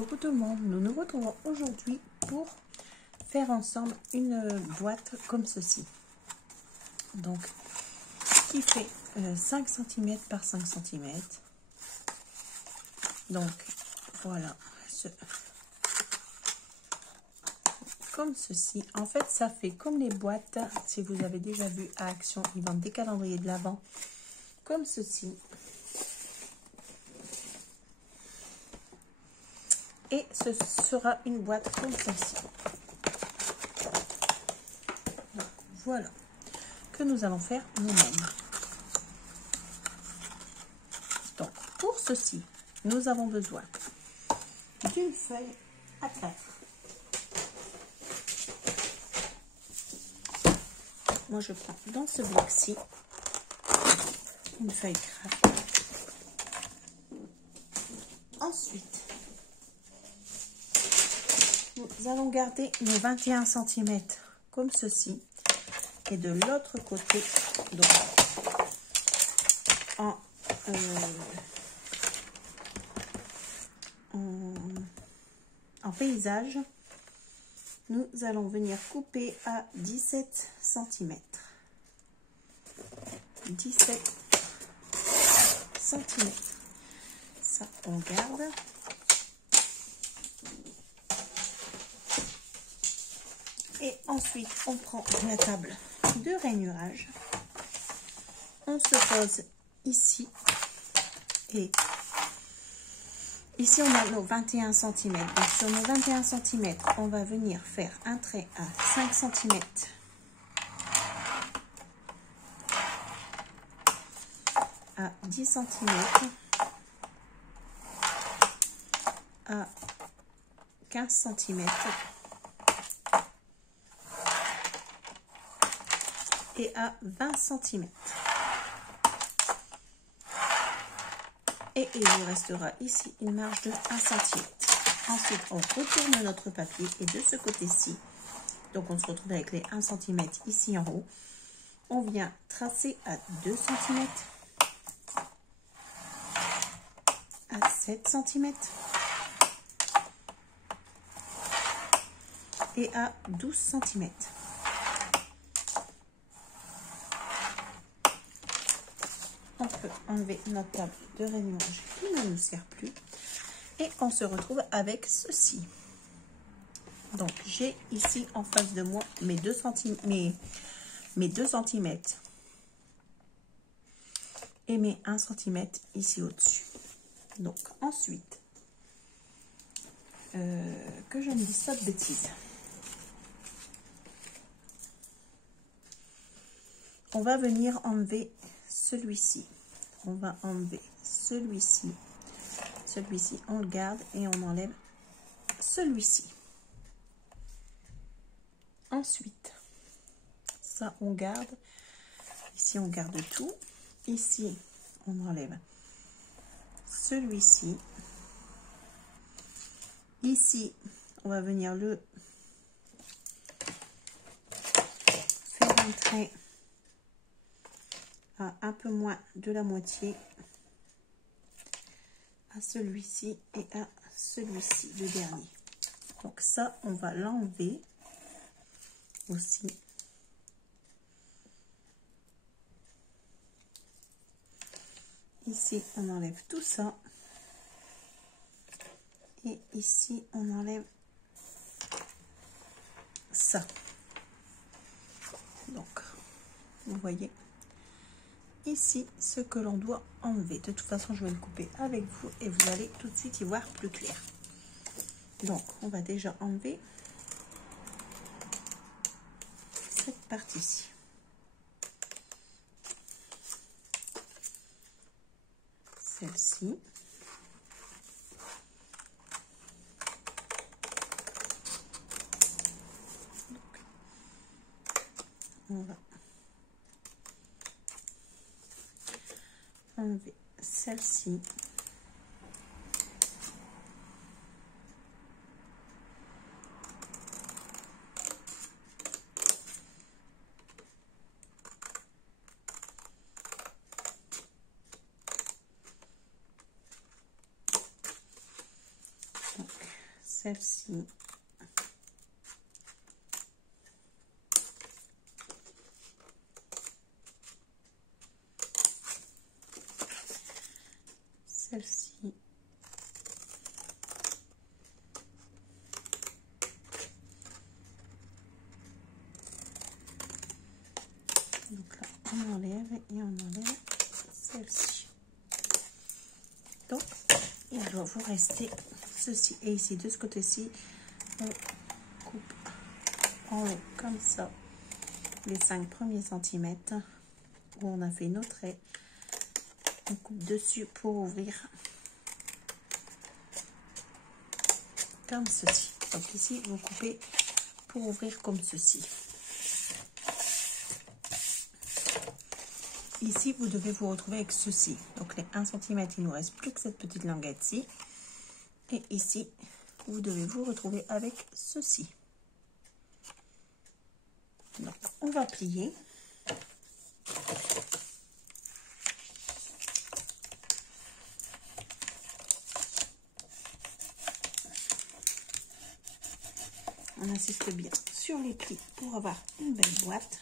Coucou tout le monde, nous nous retrouvons aujourd'hui pour faire ensemble une boîte comme ceci. Donc, qui fait 5 cm par 5 cm. Donc, voilà, comme ceci. En fait, ça fait comme les boîtes, si vous avez déjà vu à Action, ils vendent des calendriers de l'Avent, comme ceci. Et ce sera une boîte comme celle-ci. Voilà, que nous allons faire nous-mêmes. Donc, pour ceci, nous avons besoin d'une feuille A4. Moi, je prends dans ce bloc-ci une feuille craft. Ensuite, nous allons garder nos 21 cm comme ceci. Et de l'autre côté, donc en paysage, nous allons venir couper à 17 cm. 17 cm. Ça, on garde. Et ensuite, on prend la table de rainurage. On se pose ici. Et ici, on a nos 21 cm. Donc, sur nos 21 cm, on va venir faire un trait à 5 cm. À 10 cm. À 15 cm. Et à 20 cm. Et il vous restera ici une marge de 1 cm. Ensuite, on retourne notre papier et de ce côté-ci, donc on se retrouve avec les 1 cm ici en haut. On vient tracer à 2 cm, à 7 cm et à 12 cm. On peut enlever notre table de rainurage qui ne nous sert plus. Et on se retrouve avec ceci. Donc, j'ai ici en face de moi mes 2 cm et mes 1 cm ici au-dessus. Donc, ensuite, que je ne dise pas de bêtises. On va venir enlever celui-ci. On va enlever celui-ci. Celui-ci, on le garde et on enlève celui-ci. Ensuite, ça, on garde. Ici, on garde tout. Ici, on enlève celui-ci. Ici, on va venir le faire un trait à un peu moins de la moitié à celui-ci et à celui-ci, le dernier. Donc ça, on va l'enlever aussi. Ici, on enlève tout ça. Et ici, on enlève ça. Donc, vous voyez ici ce que l'on doit enlever. De toute façon, je vais le couper avec vous et vous allez tout de suite y voir plus clair. Donc, on va déjà enlever cette partie-ci. Celle-ci. On va enlever celle-ci. Donc, celle-ci. Celle-ci. Donc là, on enlève et on enlève celle-ci. Donc, il doit vous rester ceci. Et ici, de ce côté-ci, on coupe en haut comme ça les 5 premiers centimètres où on a fait nos traits. On coupe dessus pour ouvrir comme ceci. Donc ici, vous coupez pour ouvrir comme ceci. Ici, vous devez vous retrouver avec ceci. Donc les 1 cm, il nous reste plus que cette petite languette-ci. Et ici, vous devez vous retrouver avec ceci. Donc, on va plier. On insiste bien sur les plis pour avoir une belle boîte.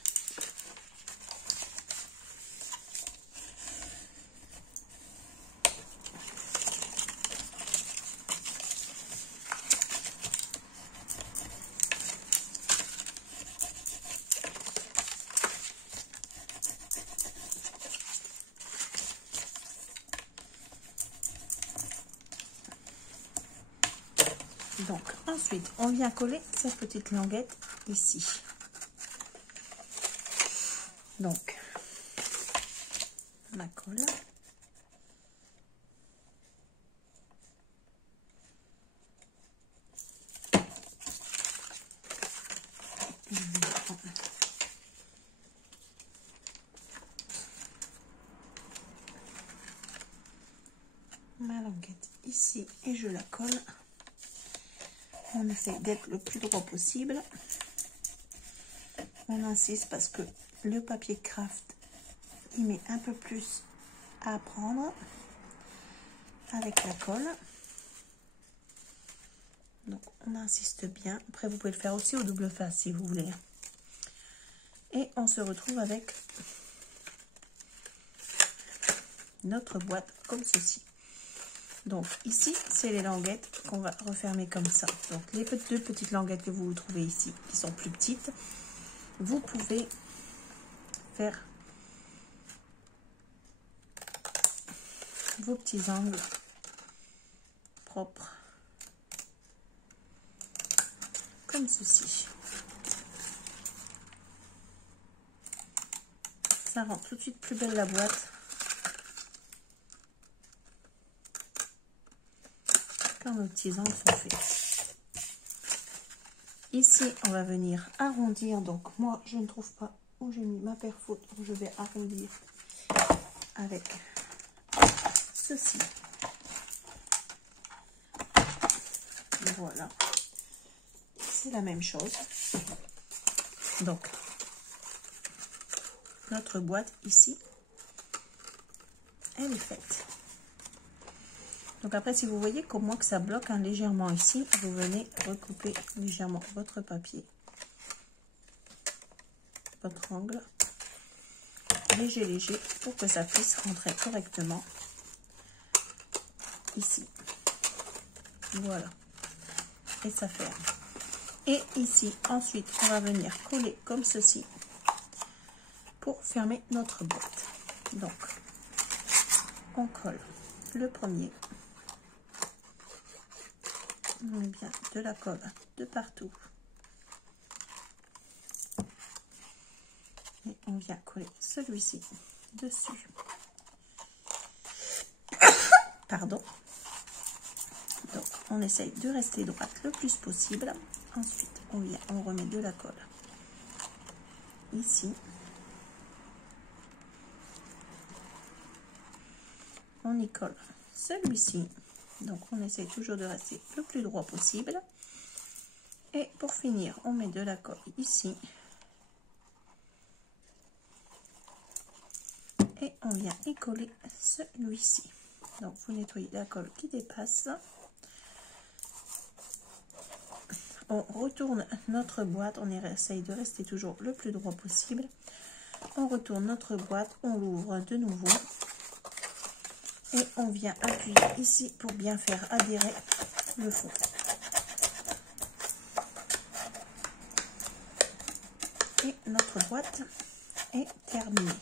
Donc ensuite, on vient coller cette petite languette ici. Donc, on la colle. Ma languette ici et je la colle. On essaie d'être le plus droit possible. On insiste parce que le papier craft, il met un peu plus à prendre avec la colle. Donc on insiste bien. Après vous pouvez le faire aussi au double face si vous voulez. Et on se retrouve avec notre boîte comme ceci. Donc ici, c'est les languettes qu'on va refermer comme ça. Donc les deux petites languettes que vous trouvez ici, qui sont plus petites, vous pouvez faire vos petits angles propres, comme ceci. Ça rend tout de suite plus belle la boîte. Quand nos petits angles sont faits. Ici, on va venir arrondir. Donc, moi, je ne trouve pas où j'ai mis ma paire faute. Donc, je vais arrondir avec ceci. Voilà. C'est la même chose. Donc, notre boîte ici, elle est faite. Donc après, si vous voyez comme moi que ça bloque légèrement ici, vous venez recouper légèrement votre papier, votre angle, léger, pour que ça puisse rentrer correctement ici. Voilà. Et ça ferme. Et ici, ensuite, on va venir coller comme ceci pour fermer notre boîte. Donc, on colle le premier. On met bien de la colle de partout. Et on vient coller celui-ci dessus. Pardon. Donc, on essaye de rester droite le plus possible. Ensuite, on remet de la colle ici. On y colle celui-ci. Donc, on essaye toujours de rester le plus droit possible. Et pour finir, on met de la colle ici. Et on vient y coller celui-ci. Donc, vous nettoyez la colle qui dépasse. on retourne notre boîte, on essaye de rester toujours le plus droit possible. On retourne notre boîte, on l'ouvre de nouveau et on vient appuyer ici pour bien faire adhérer le fond. Et notre boîte est terminée.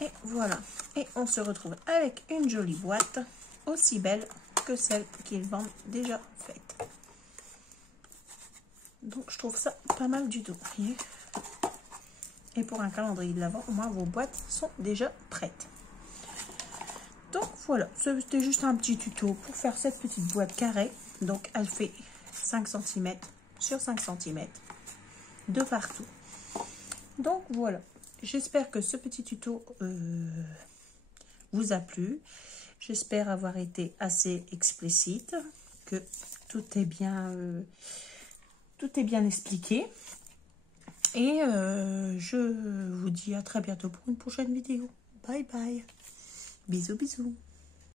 Et voilà. Et on se retrouve avec une jolie boîte, aussi belle que celle qu'ils vendent déjà faite. Donc je trouve ça pas mal du tout. Et pour un calendrier de l'Avent, au moins vos boîtes sont déjà prêtes. Donc voilà, c'était juste un petit tuto pour faire cette petite boîte carrée. Donc elle fait 5 cm sur 5 cm de partout. Donc voilà, j'espère que ce petit tuto vous a plu. J'espère avoir été assez explicite, que tout est bien expliqué. Et je vous dis à très bientôt pour une prochaine vidéo. Bye bye. Bisous bisous.